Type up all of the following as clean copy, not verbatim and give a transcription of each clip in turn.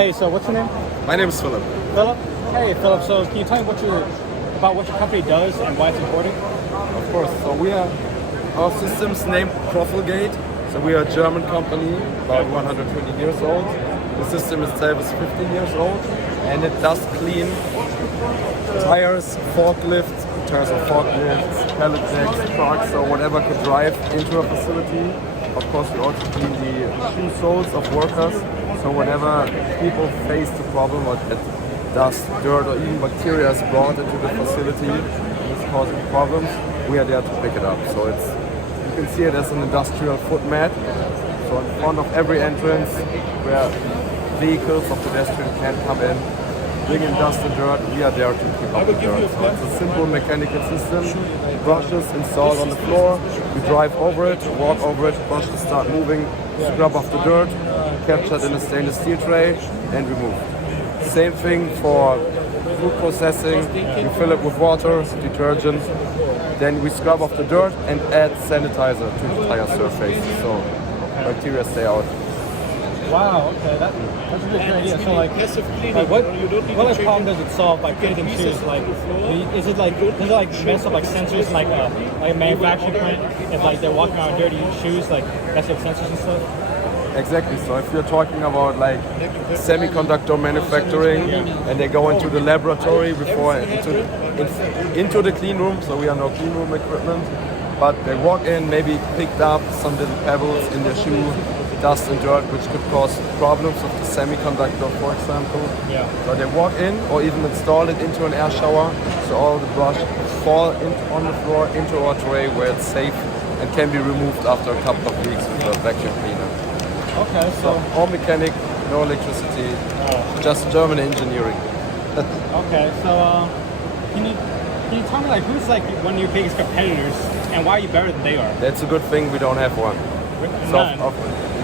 Hey, so what's your name? My name is Philip. Philip? Hey, Philip. So can you tell me about what your company does and why it's important? Of course. So our system's named Profil Gate. So we are a German company, about 120 years old. The system itself is 15 years old, and it does clean tires, forklifts, pallet jacks, trucks, or whatever could drive into a facility. Of course, we also clean the shoe soles of workers. So whenever people face the problem or that dust, dirt, or even bacteria is brought into the facility and is causing problems, we are there to pick it up. So you can see it as an industrial foot mat. So in front of every entrance where vehicles or pedestrians can come in, bring in dust and dirt, we are there to keep up the dirt. So it's a simple mechanical system, brushes installed on the floor, we drive over it, walk over it, brushes start moving, scrub off the dirt, captured in a stainless steel tray and removed. Same thing for food processing, you fill it with water, detergent, then we scrub off the dirt and add sanitizer to the tire surface so bacteria stay out. Wow, okay, that's a good idea. So what problem does it solve by putting in shoes? Does it mess up sensors like a manufacturing plant? If they're walking around dirty shoes, mess up sensors and stuff? Exactly. So if you're talking about semiconductor manufacturing and they go into the laboratory before into the clean room, so we are no clean room equipment, but they walk in, maybe picked up some little pebbles in their shoe, dust and dirt, which could cause problems with the semiconductor, for example. Yeah. So they walk in or even install it into an air shower, so all the brush fall on the floor into our tray where it's safe and can be removed after a couple of weeks with a vacuum cleaner. Okay, so all mechanic, no electricity, just German engineering. Okay, so can you tell me who's one of your biggest competitors and why are you better than they are? That's a good thing we don't have one.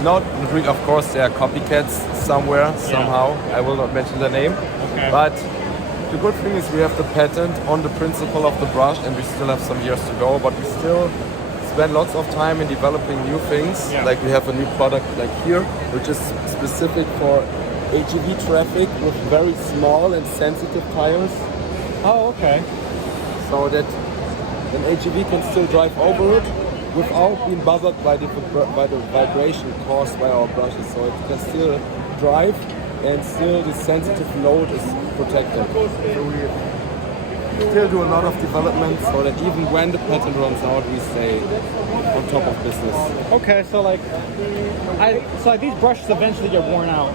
Not really, of course there are copycats somewhere, somehow. I will not mention the name. Okay. But the good thing is we have the patent on the principle of the brush and we still have some years to go, but we still spend lots of time in developing new things. Yeah. Like we have a new product here, which is specific for HEV traffic with very small and sensitive tires. Oh, okay. So that an HEV can still drive over it without being bothered by the vibration caused by our brushes. So it can still drive and still the sensitive load is protected. So we still do a lot of development so that even when the patent runs out, we stay on top of business. Okay, so these brushes eventually get worn out.